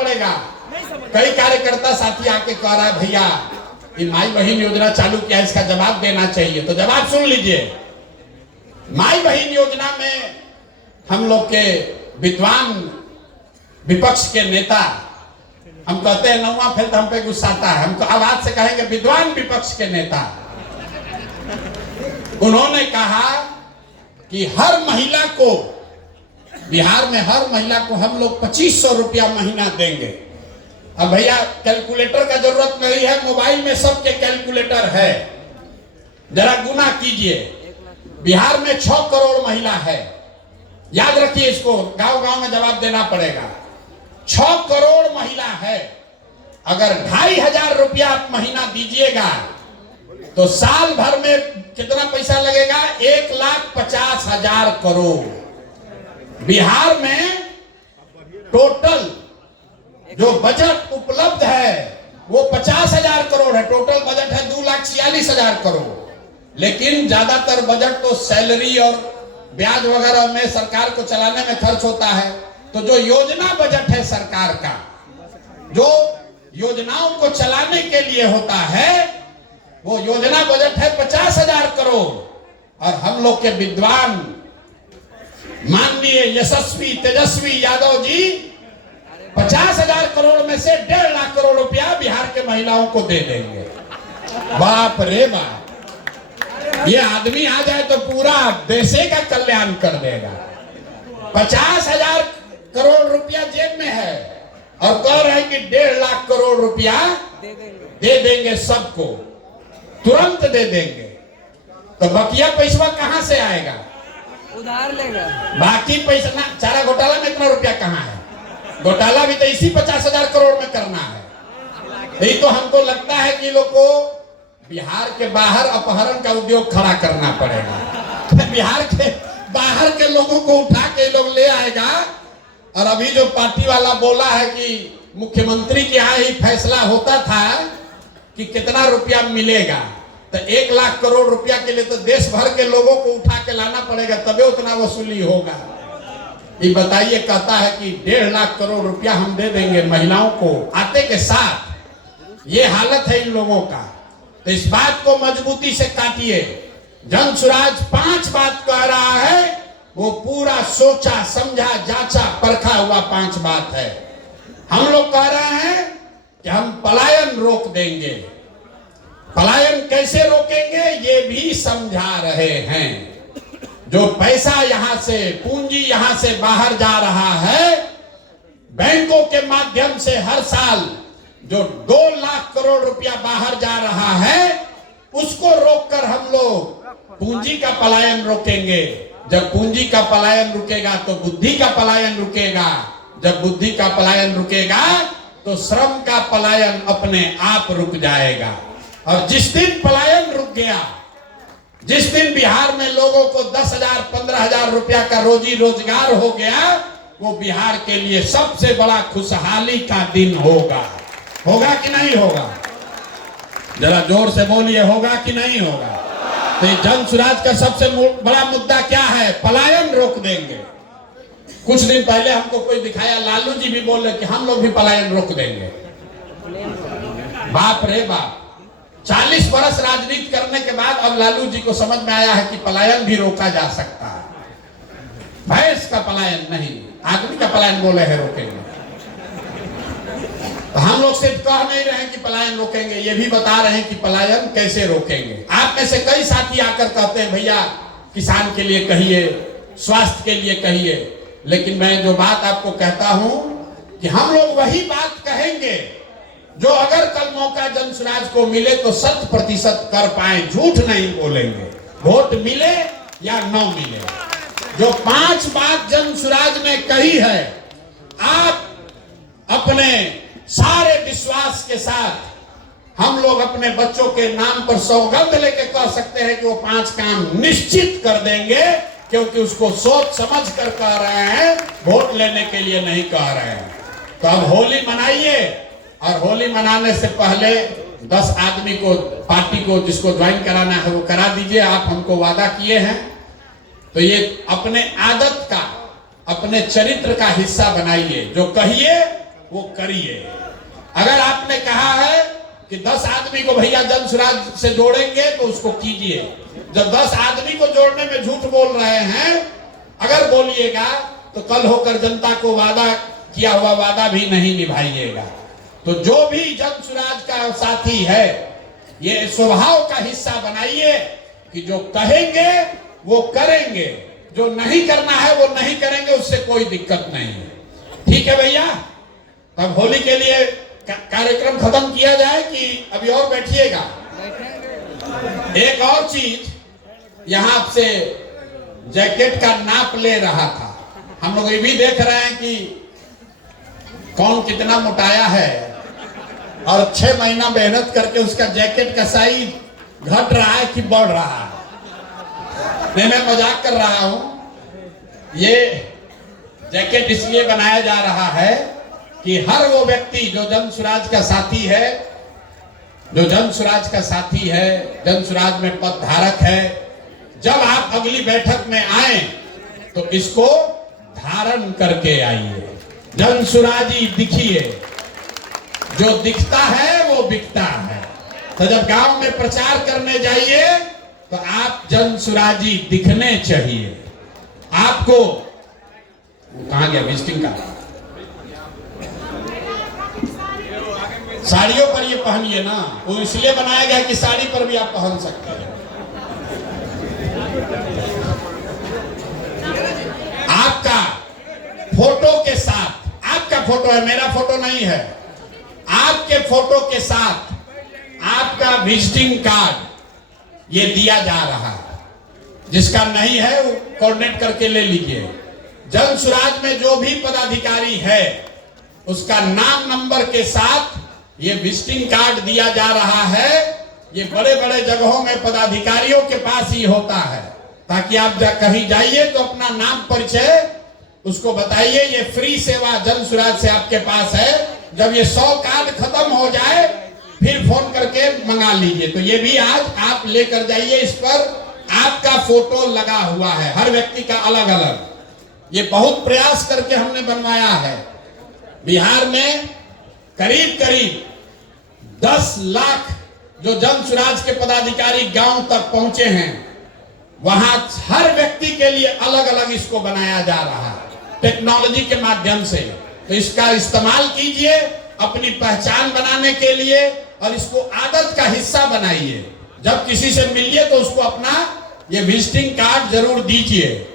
पड़ेगा। कई कार्यकर्ता साथी आके कह रहा है भैया ये माई बहन योजना चालू किया, इसका जवाब देना चाहिए। तो जवाब सुन लीजिए। माई बहन योजना में हम लोग के विद्वान विपक्ष के नेता, हम कहते हैं नौवा फिर हम पे गुस्सा आता है, हमको आवाज से कहेंगे विद्वान विपक्ष के नेता, उन्होंने कहा कि हर महिला को, बिहार में हर महिला को हम लोग 2500 रुपया महीना देंगे। अब भैया कैलकुलेटर का जरूरत नहीं है, मोबाइल में सबके कैलकुलेटर है, जरा गुना कीजिए। बिहार में 6 करोड़ महिला है, याद रखिए इसको, गांव गांव में जवाब देना पड़ेगा। 6 करोड़ महिला है, अगर 2500 रुपया आप महीना दीजिएगा तो साल भर में कितना पैसा लगेगा? 1,50,000 करोड़। बिहार में टोटल जो बजट उपलब्ध है वो 50,000 करोड़ है। टोटल बजट है 2,46,000 करोड़, लेकिन ज्यादातर बजट तो सैलरी और ब्याज वगैरह में सरकार को चलाने में खर्च होता है। तो जो योजना बजट है सरकार का, जो योजनाओं को चलाने के लिए होता है, वो योजना बजट है 50,000 करोड़। और हम लोग के विद्वान माननीय यशस्वी तेजस्वी यादव जी 50,000 करोड़ में से 1.5 लाख करोड़ रुपया बिहार के महिलाओं को दे देंगे। बाप रे बाप, ये आदमी आ जाए तो पूरा देश का कल्याण कर देगा। 50,000 करोड़ रुपया जेब में है और कह रहे हैं कि 1.5 लाख करोड़ रुपया दे देंगे सबको, तुरंत दे देंगे। तो बकिया पैसा कहां से आएगा? उधार लेगा। बाकी पैसा ना, चारा घोटाला में इतना रुपया कहां है? घोटाला भी तो इसी 50,000 करोड़ में करना है। यही तो हमको लगता है कि लोग को बिहार के बाहर अपहरण का उद्योग खड़ा करना पड़ेगा। बिहार के बाहर के लोगों को उठा के लोग ले आएगा। और अभी जो पार्टी वाला बोला है कि मुख्यमंत्री के यहाँ ही फैसला होता था कि कितना रुपया मिलेगा, तो 1 लाख करोड़ रुपया के लिए तो देश भर के लोगों को उठा के लाना पड़ेगा, तभी उतना वसूली होगा। ये बताइए, कहता है कि 1.5 लाख करोड़ रुपया हम दे देंगे महिलाओं को आते के साथ। ये हालत है इन लोगों का। तो इस बात को मजबूती से काटिए। जनसुराज 5 बात कह रहा है, वो पूरा सोचा समझा जांचा परखा हुआ 5 बात है। हम लोग कह रहे हैं कि हम पलायन रोक देंगे। पलायन कैसे रोकेंगे ये भी समझा रहे हैं। जो पैसा यहां से, पूंजी यहां से बाहर जा रहा है, बैंकों के माध्यम से हर साल जो 2 लाख करोड़ रुपया बाहर जा रहा है, उसको रोककर हम लोग पूंजी का पलायन रोकेंगे। जब पूंजी का पलायन रुकेगा तो बुद्धि का पलायन रुकेगा। जब बुद्धि का पलायन रुकेगा तो श्रम का पलायन अपने आप रुक जाएगा। और जिस दिन पलायन रुक गया, जिस दिन बिहार में लोगों को 10,000 15,000 रुपया का रोजी रोजगार हो गया, वो बिहार के लिए सबसे बड़ा खुशहाली का दिन होगा। होगा कि नहीं होगा? जरा जोर से बोलिए, होगा कि नहीं होगा? तो जनसुराज का सबसे बड़ा मुद्दा क्या है? पलायन रोक देंगे। कुछ दिन पहले हमको कोई दिखाया, लालू जी भी बोल रहे कि हम लोग भी पलायन रोक देंगे। बाप रे बाप, 40 बरस राजनीति करने के बाद अब लालू जी को समझ में आया है कि पलायन भी रोका जा सकता है। भैंस का पलायन नहीं, आदमी का पलायन बोले हैं रोकेंगे। तो हम लोग सिर्फ कह नहीं रहे हैं कि पलायन रोकेंगे, ये भी बता रहे हैं कि पलायन कैसे रोकेंगे। आप में से कई साथी आकर कहते हैं भैया किसान के लिए कहिए, स्वास्थ्य के लिए कहिए, लेकिन मैं जो बात आपको कहता हूं कि हम लोग वही बात कहेंगे जो अगर कल मौका जनसुराज को मिले तो 100% कर पाए, झूठ नहीं बोलेंगे, वोट मिले या न मिले। जो 5 बात जनसुराज ने कही है, आप अपने सारे विश्वास के साथ हम लोग अपने बच्चों के नाम पर सौगंध लेके कह सकते हैं कि वो 5 काम निश्चित कर देंगे, क्योंकि उसको सोच समझ कर कह रहे हैं, वोट लेने के लिए नहीं कह रहे हैं। तो अब होली मनाइए, और होली मनाने से पहले 10 आदमी को, पार्टी को जिसको ज्वाइन कराना है वो करा दीजिए। आप हमको वादा किए हैं, तो ये अपने आदत का, अपने चरित्र का हिस्सा बनाइए। जो कहिए वो करिए। अगर आपने कहा है कि 10 आदमी को भैया जन सुराज से जोड़ेंगे तो उसको कीजिए। जब 10 आदमी को जोड़ने में झूठ बोल रहे हैं, अगर बोलिएगा तो कल होकर जनता को वादा किया हुआ वादा भी नहीं निभाइएगा। तो जो भी जन सुराज का साथी है, ये स्वभाव का हिस्सा बनाइए कि जो कहेंगे वो करेंगे, जो नहीं करना है वो नहीं करेंगे, उससे कोई दिक्कत नहीं है। ठीक है भैया, तब होली के लिए कार्यक्रम खत्म किया जाए कि अभी और बैठिएगा? एक और चीज, यहां से जैकेट का नाप ले रहा था। हम लोग ये भी देख रहे हैं कि कौन कितना मोटाया है, और 6 महीना मेहनत करके उसका जैकेट का साइज घट रहा है कि बढ़ रहा है। नहीं, मैं मजाक कर रहा हूं। ये जैकेट इसलिए बनाया जा रहा है कि हर वो व्यक्ति जो जन सुराज का साथी है, जो जन सुराज का साथी है, जन सुराज में पद धारक है, जब आप अगली बैठक में आए तो इसको धारण करके आइए। जन सुराजी दिखिए, जो दिखता है वो बिकता है। तो जब गांव में प्रचार करने जाइए तो आप जन सुराजी दिखने चाहिए। आपको कहां गया विजिटिंग कार्ड? साड़ियों पर ये पहनिए ना, वो इसलिए बनाया गया कि साड़ी पर भी आप पहन सकते हैं। आपका फोटो के साथ, आपका फोटो है, मेरा फोटो नहीं है, आपके फोटो के साथ आपका विजिटिंग कार्ड ये दिया जा रहा है। जिसका नहीं है वो कोऑर्डिनेट करके ले लीजिए। जन सुराज में जो भी पदाधिकारी है उसका नाम नंबर के साथ ये विजिटिंग कार्ड दिया जा रहा है। ये बड़े बड़े जगहों में पदाधिकारियों के पास ही होता है, ताकि आप कहीं जाइए तो अपना नाम परिचय उसको बताइए। ये फ्री सेवा जन सुराज से आपके पास है। जब ये 100 कार्ड खत्म हो जाए फिर फोन करके मंगा लीजिए। तो ये भी आज आप लेकर जाइए। इस पर आपका फोटो लगा हुआ है, हर व्यक्ति का अलग अलग। ये बहुत प्रयास करके हमने बनवाया है। बिहार में करीब करीब 10 लाख जो जन सुराज के पदाधिकारी गांव तक पहुंचे हैं, वहां हर व्यक्ति के लिए अलग अलग इसको बनाया जा रहा है टेक्नोलॉजी के माध्यम से। तो इसका इस्तेमाल कीजिए अपनी पहचान बनाने के लिए, और इसको आदत का हिस्सा बनाइए। जब किसी से मिलिए तो उसको अपना ये विजिटिंग कार्ड जरूर दीजिए।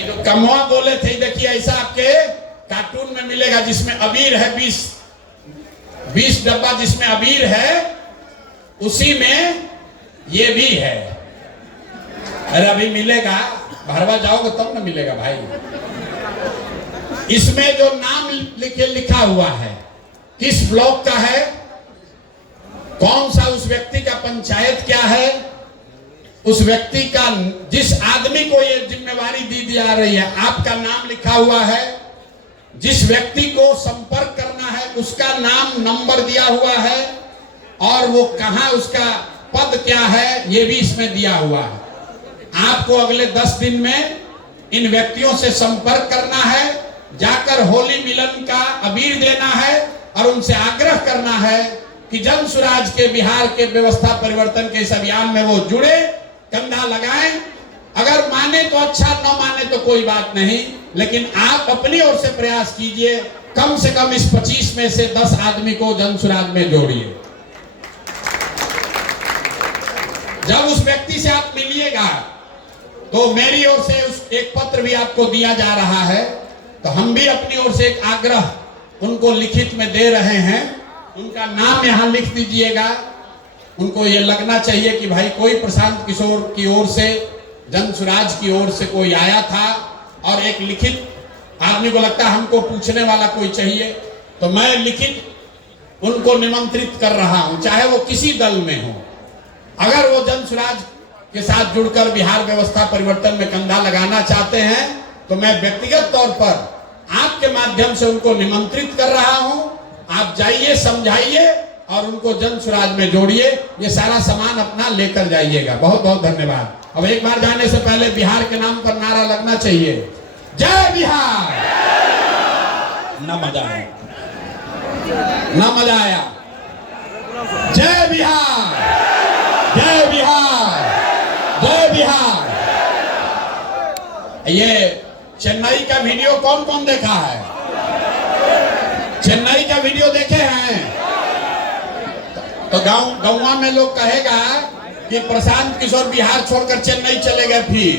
जो कमवा बोले थे, देखिए ऐसा आपके कार्टून में मिलेगा जिसमें अबीर है, 20 डब्बा जिसमें अबीर है, उसी में ये भी है। अरे अभी मिलेगा, भरवा जाओगे तब ना मिलेगा भाई। इसमें जो नाम लिखा हुआ है, किस ब्लॉक का है, कौन सा उस व्यक्ति का पंचायत क्या है, उस व्यक्ति का, जिस आदमी को ये जिम्मेवारी दी जा रही है, आपका नाम लिखा हुआ है। जिस व्यक्ति को संपर्क करना है उसका नाम नंबर दिया हुआ है, और वो कहां, उसका पद क्या है, ये भी इसमें दिया हुआ है। आपको अगले 10 दिन में इन व्यक्तियों से संपर्क करना है, जाकर होली मिलन का अबीर देना है, और उनसे आग्रह करना है कि जन सुराज के बिहार के व्यवस्था परिवर्तन के इस अभियान में वो जुड़े, कंधा लगाएं। अगर माने तो अच्छा, न माने तो कोई बात नहीं, लेकिन आप अपनी ओर से प्रयास कीजिए। कम से कम इस 25 में से 10 आदमी को जन सुराज में जोड़िए। जब उस व्यक्ति से आप मिलिएगा तो मेरी ओर से उस एक पत्र भी आपको दिया जा रहा है। तो हम भी अपनी ओर से एक आग्रह उनको लिखित में दे रहे हैं। उनका नाम यहां लिख दीजिएगा। उनको ये लगना चाहिए कि भाई कोई प्रशांत किशोर की ओर से, जन सुराज की ओर से कोई आया था, और एक लिखित आदमी को लगता है हमको पूछने वाला कोई चाहिए, तो मैं लिखित उनको निमंत्रित कर रहा हूं, चाहे वो किसी दल में हो। अगर वो जन सुराज के साथ जुड़कर बिहार व्यवस्था परिवर्तन में कंधा लगाना चाहते हैं, तो मैं व्यक्तिगत तौर पर आपके माध्यम से उनको निमंत्रित कर रहा हूं। आप जाइए, समझाइए और उनको जन सुराज में जोड़िए। ये सारा सामान अपना लेकर जाइएगा। बहुत बहुत धन्यवाद। अब एक बार जाने से पहले बिहार के नाम पर नारा लगना चाहिए, जय बिहार। ना मजा आया, ना मजा आया। जय बिहार, जय बिहार, जय बिहार। ये चेन्नई का वीडियो कौन कौन देखा है? चेन्नई का वीडियो देखे हैं? तो गाँव में लोग कहेगा कि प्रशांत किशोर बिहार छोड़कर चेन्नई चले गए। फिर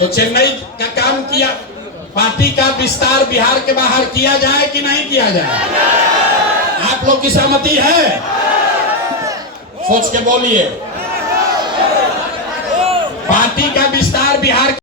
तो चेन्नई का काम किया, पार्टी का विस्तार बिहार के बाहर किया जाए कि नहीं किया जाए? आप लोग की सहमति है? सोच के बोलिए। पार्टी का विस्तार बिहार